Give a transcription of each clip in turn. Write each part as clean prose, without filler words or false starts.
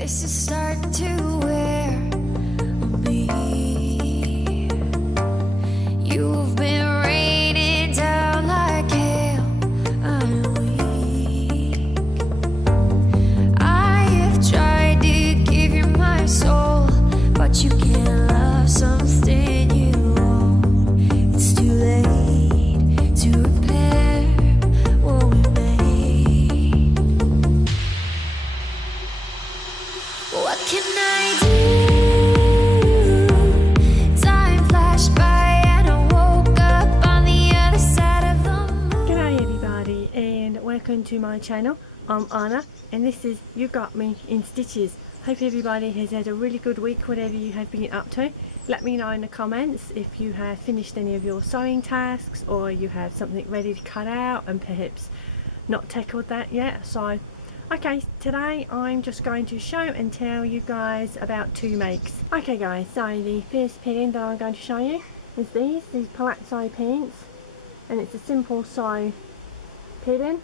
This is starting to wear on me. You've been raining down like hail. I'm weak. I have tried to give you my soul, but you can't love something you own. It's too late to repair what we made. What can I do? Time flashed by and I woke up on the other side of the moon. G'day everybody and welcome to my channel. I'm Anna and this is You Got Me in Stitches. Hope everybody has had a really good week, whatever you have been up to. Let me know in the comments if you have finished any of your sewing tasks or you have something ready to cut out and perhaps not tackled that yet. So okay, today I'm just going to show and tell you guys about two makes. Okay guys, so the first pattern that I'm going to show you is these palazzo pants, and it's a simple sew pattern.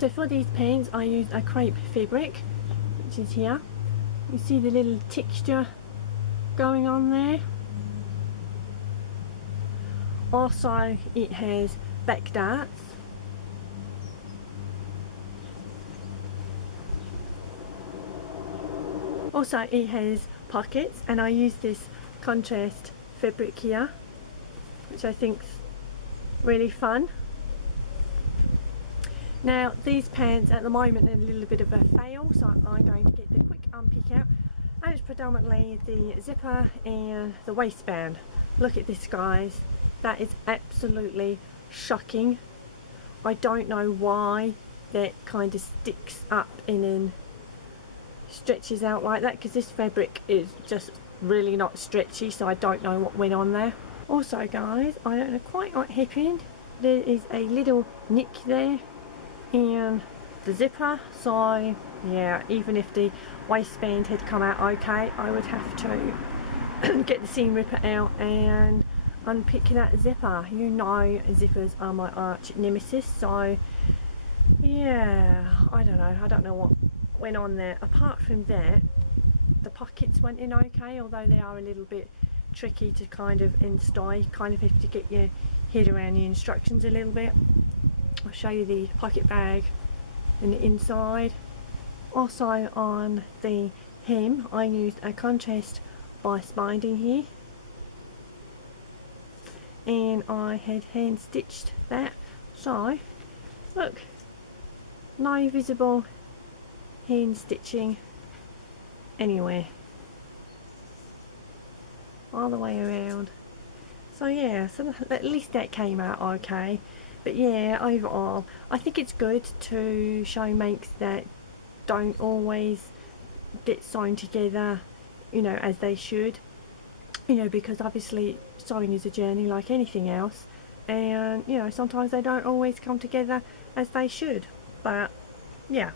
So for these pants I use a crepe fabric, which is here. You see the little texture going on there. Also it has back darts. Also it has pockets, and I use this contrast fabric here, which I think's really fun. Now these pants at the moment are a little bit of a fail, so I'm going to get the quick unpick out, and it's predominantly the zipper and the waistband. Look at this guys, that is absolutely shocking. I don't know why that kind of sticks up and then stretches out like that, because this fabric is just really not stretchy, so I don't know what went on there. Also guys, I don't know quite what happened. There is a little nick there and the zipper, so yeah, even if the waistband had come out okay, I would have to get the seam ripper out and unpick that zipper. You know zippers are my arch nemesis, so yeah, I don't know what went on there. Apart from that, the pockets went in okay, although they are a little bit tricky to kind of install. You kind of have to get your head around the instructions a little bit. I'll show you the pocket bag and the inside. Also on the hem I used a contrast bias binding here, and I had hand stitched that, so look, no visible hand stitching anywhere, all the way around. So yeah, so at least that came out okay. But yeah, overall I think it's good to show makes that don't always get sewn together, you know, as they should, you know, because obviously sewing is a journey like anything else, and you know, sometimes they don't always come together as they should. But yeah,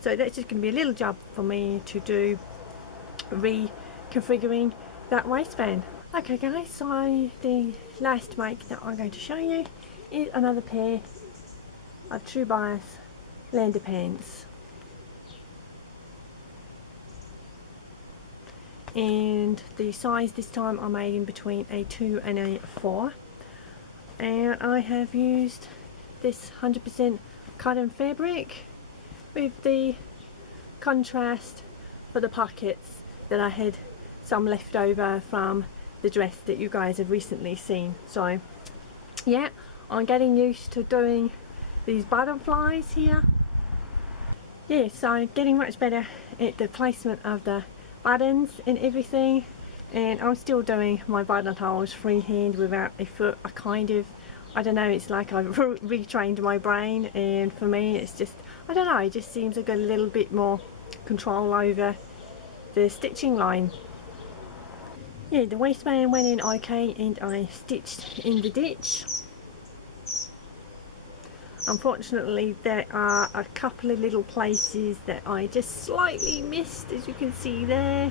so that's just going to be a little job for me to do, reconfiguring that waistband. Okay guys, so the last make that I'm going to show you is another pair of true bias lander pants, and the size this time I made in between a 2 and a 4, and I have used this 100% cotton fabric with the contrast for the pockets that I had some left over from the dress that you guys have recently seen. So yeah, I'm getting used to doing these butterflies here. Yeah, so getting much better at the placement of the buttons and everything, and I'm still doing my buttonholes freehand without a foot. I don't know, it's like I've retrained my brain, and for me it's just, I don't know, it just seems I've got a little bit more control over the stitching line. Yeah, the waistband went in okay and I stitched in the ditch. Unfortunately there are a couple of little places that I just slightly missed, as you can see there,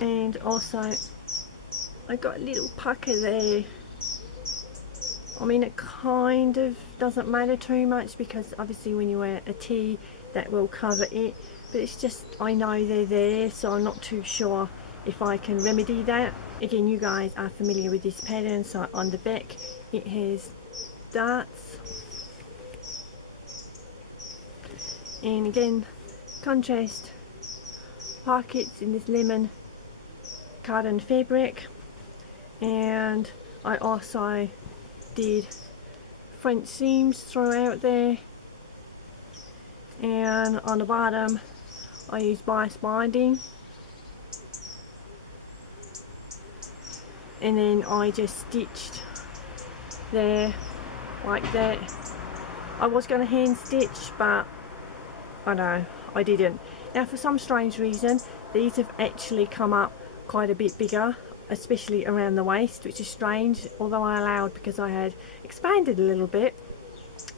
and also I got a little pucker there I mean, it kind of doesn't matter too much because obviously when you wear a tee that will cover it, but it's just, I know they're there, so I'm not too sure if I can remedy that. Again, you guys are familiar with this pattern, so on the back it has darts, and again contrast pockets in this lemon cotton fabric, and I also did French seams throughout there, and on the bottom I used bias binding, and then I just stitched there like that. I was going to hand stitch, but I know I didn't. Now for some strange reason these have actually come up quite a bit bigger, especially around the waist, which is strange, although I allowed because I had expanded a little bit.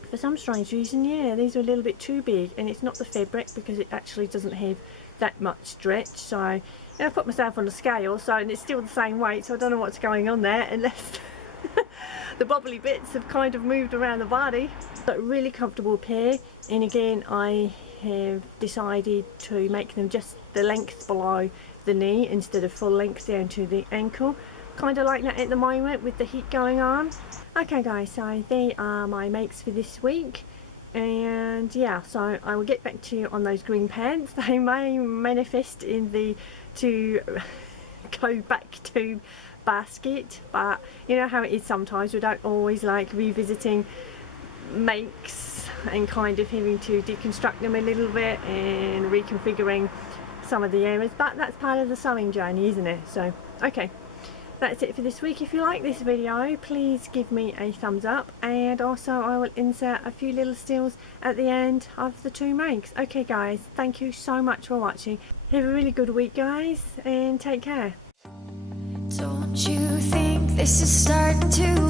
For some strange reason, yeah, these are a little bit too big, and it's not the fabric because it actually doesn't have that much stretch. So, and I put myself on the scale, so and it's still the same weight, so I don't know what's going on there unless the bobbly bits have kind of moved around the body. But really comfortable pair, and again I have decided to make them just the length below the knee instead of full length down to the ankle. Kind of like that at the moment with the heat going on. Okay guys, so they are my makes for this week, and yeah, so I will get back to you on those green pants. They may manifest in the to go back to basket, but you know how it is sometimes, we don't always like revisiting makes and kind of having to deconstruct them a little bit and reconfiguring some of the areas, but that's part of the sewing journey, isn't it? So okay, that's it for this week. If you like this video, please give me a thumbs up, and also I will insert a few little stills at the end of the two makes. Okay guys, thank you so much for watching. Have a really good week guys, and take care. Don't you think this is starting to